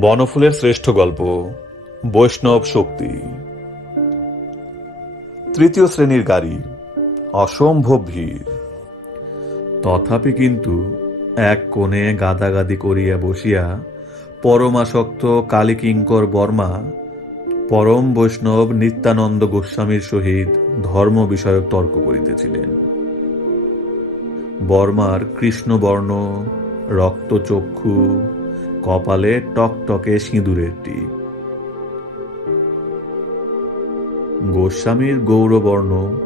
বনফুলের শ্রেষ্ঠ গল্প বৈষ্ণব শক্তি। তৃতীয় শ্রেণীর গাড়ি, অসম্ভব ভিড়। তথাপি কিন্তু এক কোণে গাদাগাদি করিয়া বসিয়া পরমাসক্ত কালীকিঙ্কর বর্মা পরম বৈষ্ণব নিত্যানন্দ গোস্বামীর সহিত ধর্ম বিষয়ক তর্ক করিতেছিলেন। বর্মার কৃষ্ণবর্ণ, রক্তচক্ষু, কপালে টকটকে সিঁদুরের টিপ। গোস্বামীর গৌরবর্ণ,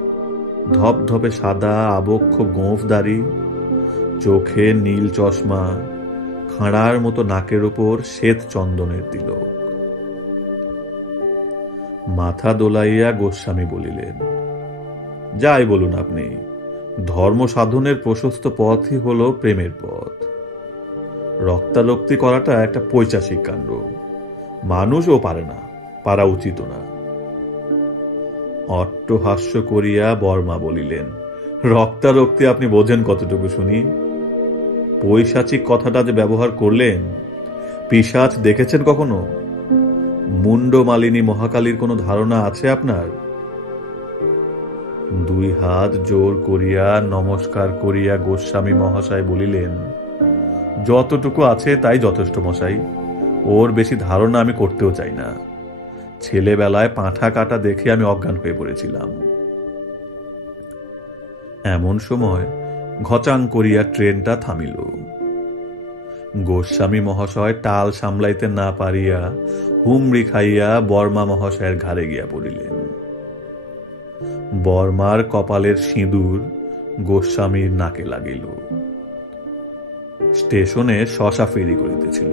ধপধপে সাদা আবক্ষ গোঁফ দাড়ি, চোখে নীল চশমা, খাঁড়ার মতো নাকের উপর শ্বেত চন্দনের তিলক। মাথা দোলাইয়া গোস্বামী বলিলেন, যাই বলুন আপনি, ধর্ম সাধনের প্রশস্ত পথই হল প্রেমের পথ। রক্তারক্তি করাটা একটা পৈশাচিক কাণ্ড, মানুষও পারে না, পারা উচিত না। অট্টহাস্য করিয়া বর্মা বলিলেন, রক্তারক্তি আপনি বোঝেন কতটুকু শুনি? পৈশাচিক কথাটা যে ব্যবহার করলেন, পিশাচ দেখেছেন কখনো? মুন্ডমালিনী মহাকালীর কোনো ধারণা আছে আপনার? দুই হাত জোর করিয়া নমস্কার করিয়া গোস্বামী মহাশয় বলিলেন, যতটুকু আছে তাই যথেষ্ট মশাই, ওর বেশি ধারণা আমি করতেও চাই না। ছেলেবেলায় পাঁঠা কাটা দেখে আমি অজ্ঞান হয়ে পড়েছিলাম। এমন সময় ঘচাং করিয়া ট্রেনটা থামিল। গোস্বামী মহাশয় টাল সামলাইতে না পারিয়া হুমড়ি খাইয়া বর্মা মহাশয়ের ঘাড়ে গিয়া পড়িলেন। বর্মার কপালের সিঁদুর গোস্বামীর নাকে লাগিল। স্টেশনে শশা ফেরি করিতেছিল।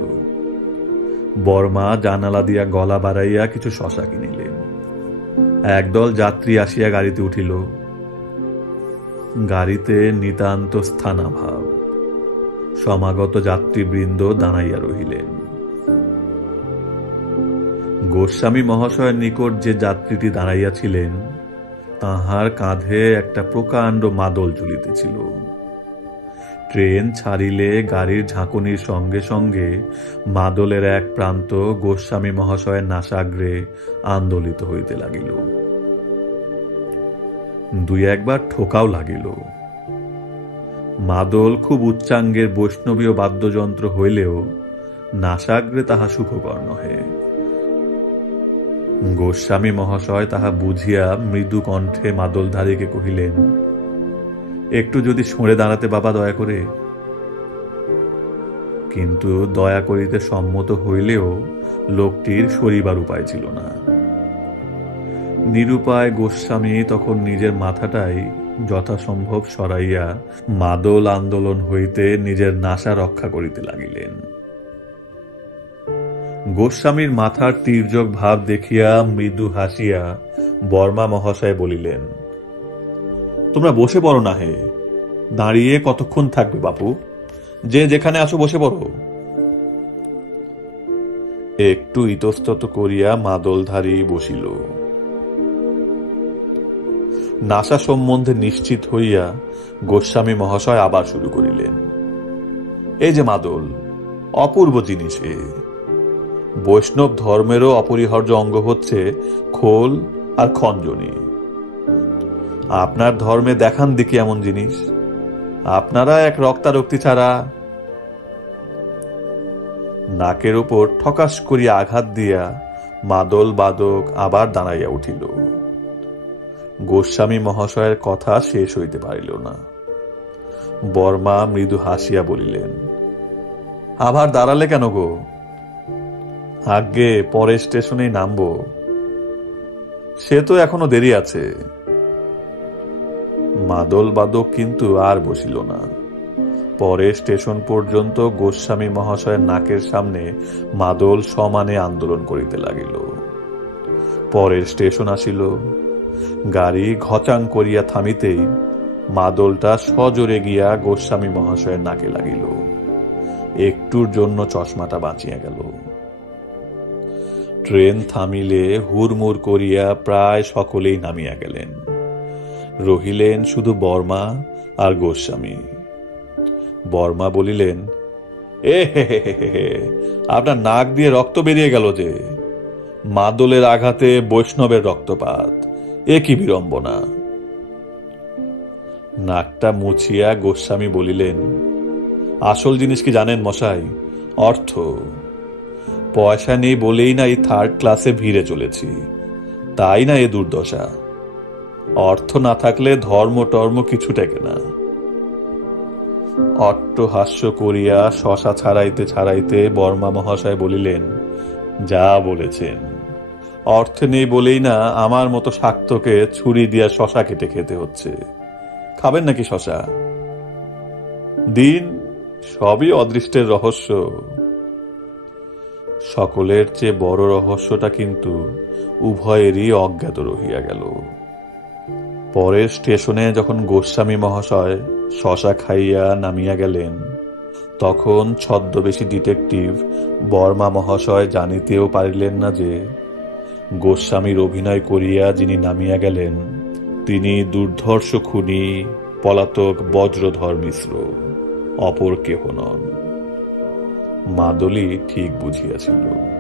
বর্মা জানালা দিয়া গলা বাড়াইয়া কিছু শশা কিনিলেন। একদল যাত্রী আসিয়া গাড়িতে উঠিল। গাড়িতে নিতান্ত স্থানাভাব। সমাগত যাত্রীবৃন্দ দাঁড়াইয়া রহিলেন। গোস্বামী মহাশয়ের নিকট যে যাত্রীটি দাঁড়াইয়াছিলেন, তাহার কাঁধে একটা প্রকাণ্ড মাদল ঝুলিতেছিল। ট্রেন ছাড়িলে গাড়ির ঝাঁকুনির সঙ্গে সঙ্গে মাদলের এক প্রান্ত গোস্বামী মহাশয়ের নাসাগ্রে আন্দোলিত হইতে লাগিল। দুই একবার ঠোকাও লাগিল। মাদল খুব উচ্চাঙ্গের বৈষ্ণবীয় বাদ্যযন্ত্র হইলেও নাসাগ্রে তাহা সুখকর নহে। গোস্বামী মহাশয় তাহা বুঝিয়া মৃদু কণ্ঠে মাদলধারীকে কহিলেন, একটু যদি সরে দাঁড়াতে বাবা, দয়া করে। কিন্তু দয়া করিতে সম্মত হইলেও লোকটির সরিবার উপায় ছিল না। নিরুপায় গোস্বামী তখন নিজের মাথাটাই যথাসম্ভব সরাইয়া মাদল আন্দোলন হইতে নিজের নাসা রক্ষা করিতে লাগিলেন। গোস্বামীর মাথার তীর্যক ভাব দেখিয়া মৃদু হাসিয়া বর্মা মহাশয় বলিলেন, তোমরা বসে পড়ো না হে, দাঁড়িয়ে কতক্ষণ থাকবে বাপু? যে যেখানে আসো বসে পড়ো। একটু ইতস্তত করিয়া মাদলধারী বসিল। নাসা সম্বন্ধে নিশ্চিত হইয়া গোস্বামী মহাশয় আবার শুরু করিলেন, এই যে মাদল, অপূর্ব জিনিস। বৈষ্ণব ধর্মেরও অপরিহার্য অঙ্গ হচ্ছে খোল আর খঞ্জনি। আপনার ধর্মে দেখান দেখি এমন জিনিস। আপনারা এক রক্তারক্তি ছাড়া। নাকের উপর ঠকাস করিয়া আঘাত দিয়া মাদল বাদক আবার দাঁড়াইয়া উঠিল। গোস্বামী মহাশয়ের কথা শেষ হইতে পারিল না। বর্মা মৃদু হাসিয়া বলিলেন, আবার দাঁড়ালে কেন গো? আগে পরের স্টেশনেই নামবো। সে তো এখনো দেরি আছে। মাদল বাদক কিন্তু আর বসিল না। পরের স্টেশন পর্যন্ত গোস্বামী মহাশয়ের নাকের সামনে মাদল সমানে আন্দোলন করিতে লাগিল। পরের স্টেশন আসিল। গাড়ি ঘচাং করিয়া থামিতেই মাদলটা সজোরে গিয়া গোস্বামী মহাশয়ের নাকে লাগিল। একটুর জন্য চশমাটা বাঁচিয়া গেল। ট্রেন থামিলে হুড়মুড় করিয়া প্রায় সকলেই নামিয়া গেলেন। রহিলেন শুধু বর্মা আর গোস্বামী। বর্মা বলিলেন, এ হে হে হে হে, আপনার নাক দিয়ে রক্ত বেরিয়ে গেল যে। মাদলের আঘাতে বৈষ্ণবের রক্তপাত, এ কি বিড়ম্বনা। নাকটা মুছিয়া গোস্বামী বলিলেন, আসল জিনিস কি জানেন মশাই? অর্থ। পয়সা নেই বলেই না এই থার্ড ক্লাসে ভিড়ে চলেছি, তাই না এ দুর্দশা। অর্থ না থাকলে ধর্ম টর্ম কিছু টেকে না। অট্টহাস্য করিয়া শশা ছাড়াইতে ছাড়াইতে বর্মা মহাশয় বলিলেন, যা বলেছেন। অর্থ নেই বলেই না আমার মতো শাক্তকে ছুরি দিয়া শশা কেটে খেতে হচ্ছে। খাবেন নাকি শশা? দিন, সবই অদৃষ্টের রহস্য। সকলের চেয়ে বড় রহস্যটা কিন্তু উভয়েরই অজ্ঞাত রহিয়া গেল। পরের স্টেশনে যখন গোস্বামী মহাশয় শশা খাইয়া নামিয়া গেলেন, তখন ছদ্মবেশী ডিটেকটিভ বর্মা মহাশয় জানিতেও পারিলেন না যে গোস্বামীর অভিনয় করিয়া যিনি নামিয়া গেলেন তিনি দুর্ধর্ষ খুনী পলাতক বজ্রধর মিশ্র, অপর কেহ নন। মাদলি ঠিক বুঝিয়াছিল।